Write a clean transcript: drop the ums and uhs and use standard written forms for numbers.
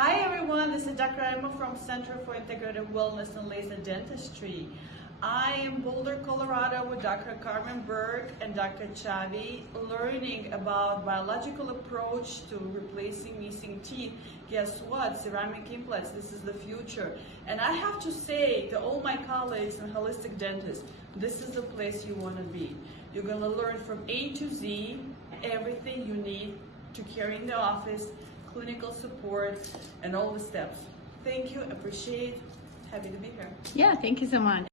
Hi everyone, this is Dr. Emma from Center for Integrative Wellness and Laser Dentistry. I am in Boulder, Colorado with Dr. Carmen Berg and Dr. Chavi, learning about biological approach to replacing missing teeth. Guess what? Ceramic implants, this is the future. And I have to say to all my colleagues and holistic dentists, this is the place you want to be. You're going to learn from A to Z everything you need to carry in the office, clinical support, and all the steps. Thank you, appreciate, happy to be here. Yeah, thank you so much.